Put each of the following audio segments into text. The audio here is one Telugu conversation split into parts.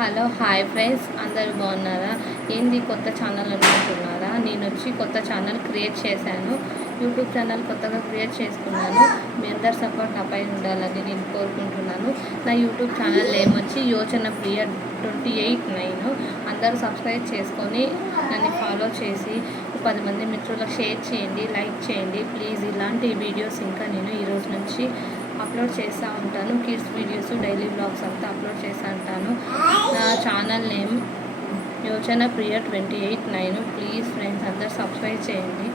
హలో హాయ్ ఫ్రెండ్స్, అందరూ బాగున్నారా? ఏంది కొత్త ఛానల్ అనుకుంటున్నారా? నేను వచ్చి కొత్త ఛానల్ క్రియేట్ చేశాను. యూట్యూబ్ ఛానల్ కొత్తగా క్రియేట్ చేసుకున్నాను. మీ అందరి సపోర్ట్ నాపై ఉండాలని నేను కోరుకుంటున్నాను. నా యూట్యూబ్ ఛానల్ నేమ్ వచ్చి యోచన ప్రియ 289. అందరూ సబ్స్క్రైబ్ చేసుకొని నన్ను ఫాలో చేసి 10 మంది మిత్రులకు షేర్ చేయండి, లైక్ చేయండి ప్లీజ్. ఇలాంటి వీడియోస్ ఇంకా నేను ఈరోజు నుంచి అప్లోడ్ చేస్తూ ఉంటాను. కిడ్స్ వీడియోస్, డైలీ బ్లాగ్స్ అంతా అప్లోడ్ చేస్తూ ఉంటాను. నా ఛానల్ నేమ్ యోచన ప్రియ 289. ప్లీజ్ ఫ్రెండ్స్ అందరు సబ్స్క్రైబ్ చేయండి.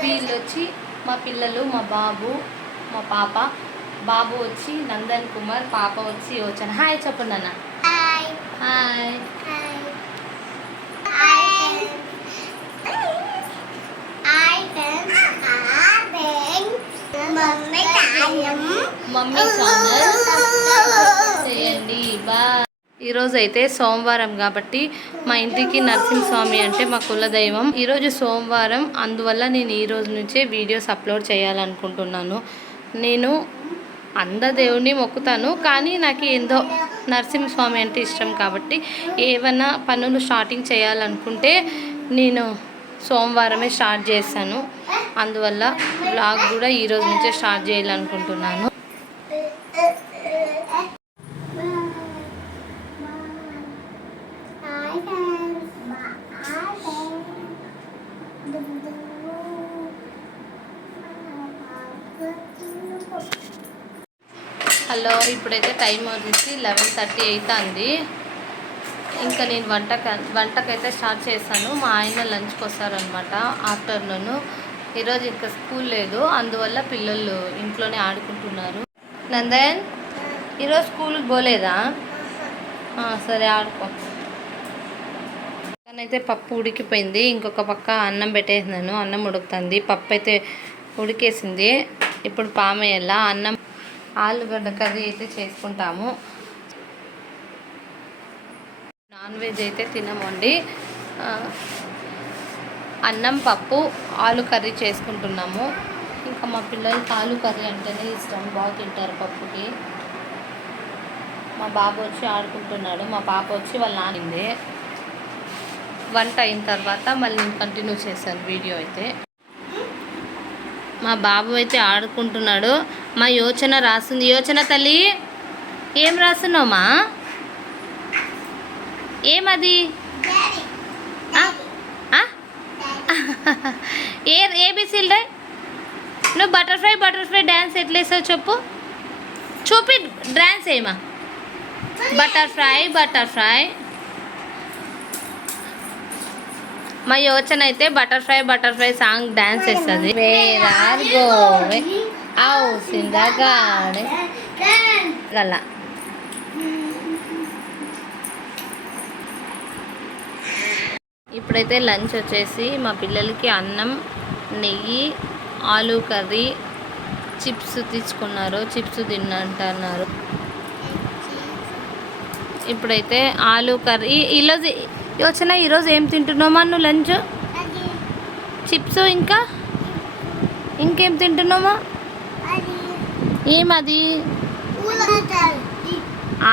వీళ్ళు వచ్చి మా పిల్లలు, మా బాబు, మా పాప. బాబు వచ్చి నందన్ కుమార్, పాప వచ్చి యోచన. హాయ్ చెప్పండి అన్న. హాయ్ హాయ్ మమ్మీ ఛానల్ చేయండి. బాయ్. ఈరోజు అయితే సోమవారం కాబట్టి మా ఇంటికి నరసింహస్వామి అంటే మా కులదైవం. ఈరోజు సోమవారం, అందువల్ల నేను ఈరోజు నుంచే వీడియోస్ అప్లోడ్ చేయాలనుకుంటున్నాను. నేను దేవుని మొక్కుతాను, కానీ నాకు ఏందో నరసింహస్వామి అంటే ఇష్టం కాబట్టి ఏమైనా పనులు స్టార్టింగ్ చేయాలనుకుంటే నేను సోమవారమే స్టార్ట్ చేస్తాను. అందువల్ల బ్లాగ్ కూడా ఈరోజు నుంచే స్టార్ట్ చేయాలనుకుంటున్నాను. హలో, ఇప్పుడైతే టైం వచ్చేసి 11:30 అవుతుంది. ఇంకా నేను వంటకైతే స్టార్ట్ చేశాను. మా ఆయన లంచ్కి వస్తారనమాట ఆఫ్టర్నూన్. ఈరోజు ఇంకా స్కూల్ లేదు, అందువల్ల పిల్లలు ఇంట్లోనే ఆడుకుంటున్నారు. నందన్, ఈరోజు స్కూల్కి పోలేదా? సరే ఆడుకో. అయితే పప్పు ఉడికిపోయింది, ఇంకొక పక్క అన్నం పెట్టేసినాను. అన్నం ఉడుకుతుంది, పప్పు అయితే ఉడికేసింది. ఇప్పుడు పామేయాల. అన్నం ఆలుగడ్డ కర్రీ అయితే చేసుకుంటాము. నాన్ వెజ్ అయితే తినమండి. అన్నం, పప్పు, ఆలు కర్రీ చేసుకుంటున్నాము. ఇంకా మా పిల్లలకి ఆలు కర్రీ అంటేనే ఇష్టం, బాగా తింటారు పప్పుకి. మా బాబు వచ్చి ఆడుకుంటున్నాడు, మా పాప వచ్చి వాళ్ళ నానింది. వంట అయిన తర్వాత మళ్ళీ నేను కంటిన్యూ చేశాను వీడియో అయితే. మా బాబు అయితే ఆడుకుంటున్నాడు. మా యోచన రాస్తుంది. యోచన తల్లి, ఏం రాస్తున్నావుమా? ఏమది? ఏబిసిల్ రా. నువ్వు బటర్ఫ్లై డ్యాన్స్ ఎట్లా వేసావు చెప్పు, చూపి. డ్యాన్స్ ఏమా? బటర్ఫ్లై. మా యోచన అయితే బటర్ఫ్లై సాంగ్ డ్యాన్స్ వేస్తుంది. Where are going house in the garden గల. ఇప్పుడైతే లంచ్ వచ్చేసి మా పిల్లలకి అన్నం, నెయ్యి, ఆలు కర్రీ, చిప్స్ తీసుకున్నారు. చిప్స్ తిన్నంటున్నారు. ఇప్పుడైతే ఆలు కర్రీ. ఈరోజు యోచన, ఈరోజు ఏం తింటున్నామా నువ్వు లంచ్? చిప్స్, ఇంకేం తింటున్నామా? ఏమది?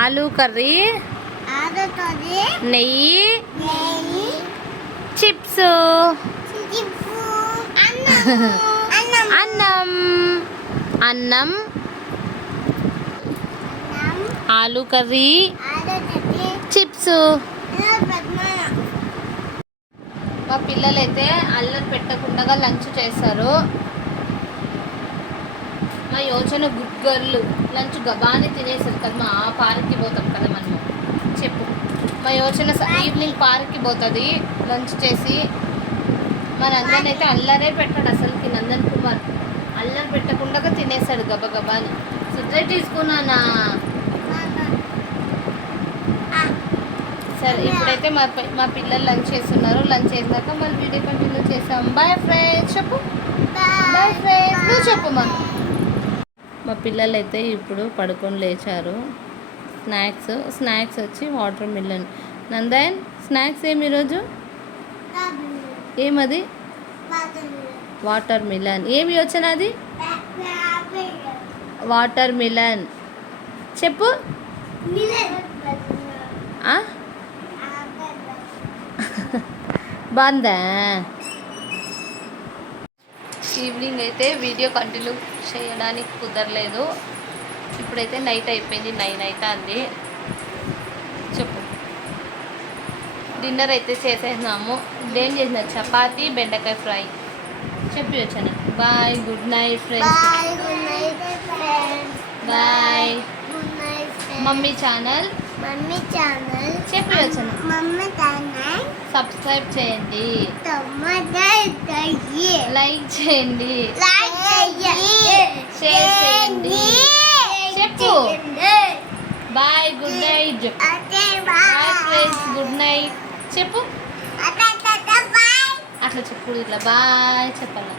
ఆలు కర్రీ, నెయ్యి, చిప్స్, అన్నం, ఆలు కర్రీ, చిప్స్. మా పిల్లలైతే అల్లరి పెట్టకుండా లంచ్ చేస్తారు. మా యోచన గుడ్ గర్ల్, లంచ్ గబాని తినేస్తారు కదా. మా పార్క్కి పోతాం కదా మనము, చెప్పు. మా యోచన ఈవినింగ్ పార్క్కి పోతుంది లంచ్ చేసి. మా నందన్ అయితే అల్లరే పెట్టాడు అసలుకి. నందన్ కుమార్ అల్లరి పెట్టకుండా తినేసాడు గబగబాని. సిగరెట్ తీసుకున్నానా? సరే, ఇప్పుడైతే మా పిల్లలు లంచ్ చేస్తున్నారు. లంచ్ చేసినాక మళ్ళీ వీడియో కంటిన్యూ చేస్తాం. బాయ్ ఫ్రెండ్స్ చెప్పు. బాయ్ ఫ్రెండ్స్ నువ్వు చెప్పు. మా పిల్లలు అయితే ఇప్పుడు పడుకొని లేచారు. స్నాక్స్ వచ్చి వాటర్ మిలన్. నందన్, స్నాక్స్ ఏమి ఈరోజు? ఏమది? Water melon. ఏమి యోచన అది? Water melon. చెప్పు. బాగుందా? ఈవినింగ్ అయితే వీడియో కంటిన్యూ చేయడానికి కుదరలేదు. ఇప్పుడైతే నైట్ అయిపోయింది, 9 అవుతుంది. చెప్పు. డిన్నర్ అయితే చేసేసినాము. ఏం చేసిన? చపాతి బెండకాయ ఫ్రై. చెప్పి వచ్చాను. Bye, good night friends. Bye. Mummy channel చెప్పి వచ్చాను. సబ్స్క్రైబ్ చేయండి, లైక్ చేయండి, షేర్ చేయండి. చెప్పు. Bye, good night. Bye friends, good night. చెప్పు. అట్లా చెప్పు, ఇట్లా బాయ్ చెప్పాలి.